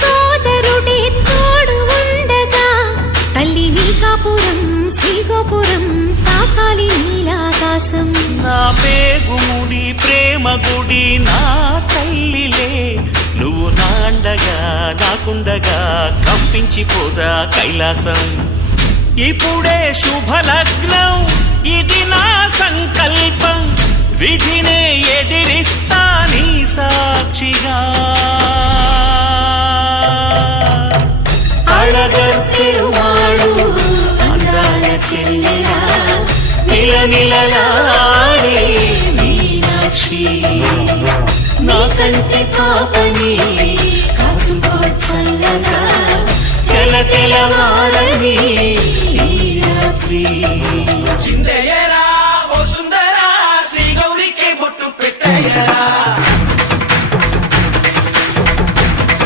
సోదరుడే తోడు ఉండగా తల్లి నీకాపురం శ్రీగోపురం తాకాలి నీలాకాశం. నా పేగుముడి ప్రేమ గుడి నా తల్లిలే, నువ్వు నాండగా నాకుండగా కంపించిపోదా కైలాసం. ఇప్పుడే శుభలగ్నం, ఇది నా సంకల్పం, విధినే ఎదిరిస్తా నీ సాక్షిగా. అళగర్ పెరుమాళు అందాల చెల్లెలా నిలనిలలాడే మీనాక్షి, నా కంటి పాపని కాచుకో చల్లగా తెల తెలవార